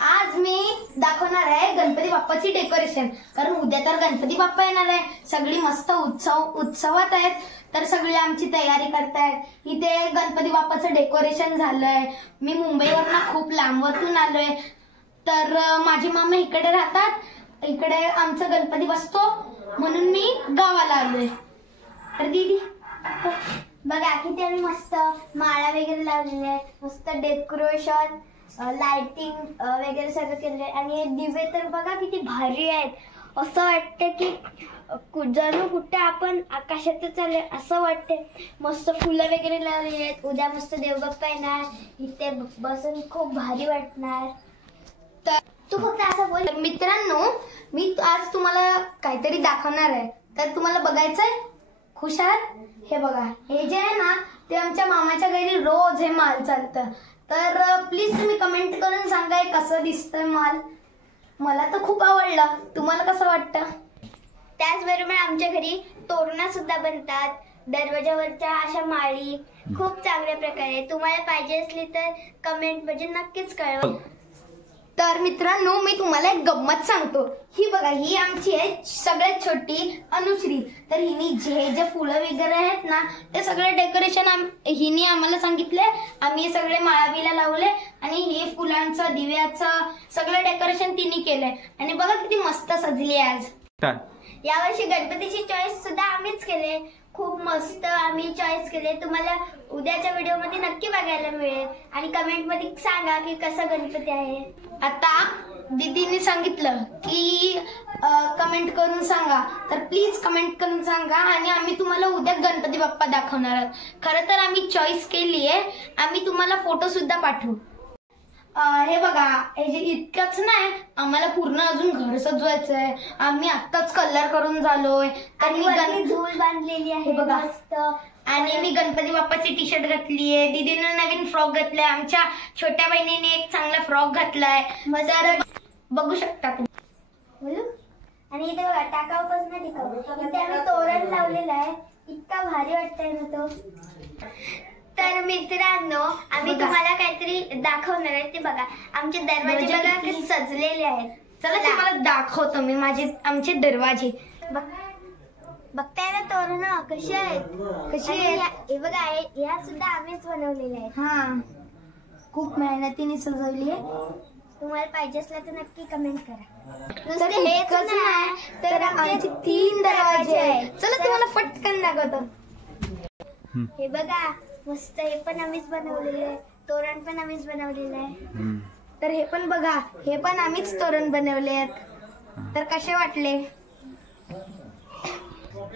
आज मी दाखवणार आहे गणपती बाप्पाची डेकोरेशन। कारण उद्या तर गणपती बाप्पा येणार आहे, सगळी मस्त उत्सवात आहेत, तर सगळी आमची तयारी करतायत। इथे गणपती बाप्पाचं डेकोरेशन झालंय। मी मुंबईवरून खूप लांबवरून आलोय, तर माझी मामा इकडे राहतात, इकडे आमचा गणपती बसतो म्हणून मी गावाला आलोय। तर दीदी बघा किती आम्ही मस्त माळा वगैरे लावलेले आहेत, मस्त डेकोरेशन लाइटिंग वगैरे सगळं केलेलं आहे। आणि हे दिवे तर बघा किती भारी आहेत, असं वाटतं की जणू कुठे आपण आकाशातच चालले असं वाटते। मस्त फुलं वगैरे लावलेली आहेत, उद्या मस्त देवबाप्पा येणार, इथे बसून खूप भारी वाटणार। तर तू फक्त असं बोल। मित्रांनो, मी आज तुम्हाला काहीतरी दाखवणार आहे, तर तुम्हाला बघायचंय? खुश आहात? हे बघा, हे जे आहे ना ते आमच्या मामाच्या घरी रोज हे माल चालतं, तर प्लीज तुम्ही कमेंट करून सांगा हे कसं दिसतंय माल। मला तर खूप आवडलं, तुम्हाला कसं वाटतं? त्याचबरोबर आमच्या घरी तोरणा सुद्धा बनतात, दरवाजावरच्या अशा माळी खूप चांगल्या प्रकारे। तुम्हाला पाहिजे असली तर कमेंट मध्ये नक्कीच कळवा। तर मित्रांनो, मी तुम्हाला एक गंमत सांगतो। ही बघा, ही आमची आहे सगळ्यात छोटी अनुश्री। तर हिने जे फुलं वगैरे आहेत ना ते सगळे डेकोरेशन हिने आम्हाला सांगितले, आम्ही हे सगळे माळाबिला लावले आणि हे फुलांचं दिव्याचं सगळं डेकोरेशन तिने केलंय। आणि बघा किती मस्त सजली आज। यावर्षी गणपतीची चॉईस सुद्धा आम्हीच केले, खूप मस्त आम्ही चॉईस केले। तुम्हाला उद्याच्या व्हिडिओ मध्ये नक्की बघायला मिळेल आणि कमेंट मध्ये सांगा की कसा गणपती आहे। आता दीदीने सांगितलं की कमेंट करून सांगा, तर प्लीज कमेंट करून सांगा आणि आम्ही तुम्हाला उद्या गणपती बाप्पा दाखवणार आहोत। खरं तर आम्ही चॉईस केली आहे, आम्ही तुम्हाला फोटो सुद्धा पाठवू। हे बघा, हे जे इतकंच नाही, आम्हाला पूर्ण अजून घर सजवायचंय। आम्ही आत्ताच कलर करून झालोय आणि झूल बांधलेली आहे बघा मस्त। आणि मी गणपती बाप्पाची टी शर्ट घातलीये, दीदीने नवीन फ्रॉक घातलाय, आमच्या छोट्या बहिणीने एक चांगला फ्रॉक घातलाय, तर बघू शकता तुम्ही। बोलू? आणि इथे बघा टाकाऊपासून टिकाऊ, इथे आम्ही तोरण लावलेलं आहे, इतका भारी वाटतंय ना तो। तर मित्रांनो, आम्ही तुम्हाला काहीतरी दाखवणार आहे, ते बघा आमचे दरवाजे बघा किती सजलेले आहेत। चला तुम्हाला दाखवतो मी आमचे दरवाजे। बघताय ना तोरण कशी आहेत, कशी आहेत? हे बघा, या सुद्धा आम्हीच बनवलेले आहेत। हा, खूप मेहनतीने सजवली आहे। तुम्हाला पाहिजे असलं तर नक्की कमेंट करा। तर हेच नाही, तर आमचे 3 दरवाजे आहेत। चला तुम्हाला पटकन दाखवतो। हे बघा मस्त, हे पण आम्हीच बनवलेले आहे, तोरण पण आम्हीच बनवलेलं आहे। तर हे पण बघा, हे पण आम्हीच तोरण बनवले आहेत। तर कसे वाटले?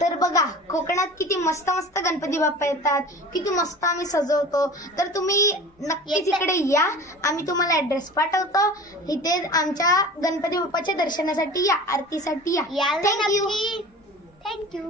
तर बघा, कोकणात किती मस्त मस्त गणपती बाप्पा येतात, किती मस्त आम्ही सजवतो। तर तुम्ही नक्कीच इकडे या, आम्ही तुम्हाला ऍड्रेस पाठवतो, इथे आमच्या गणपती बाप्पाच्या दर्शनासाठी या, आरतीसाठी या। थँक्यू।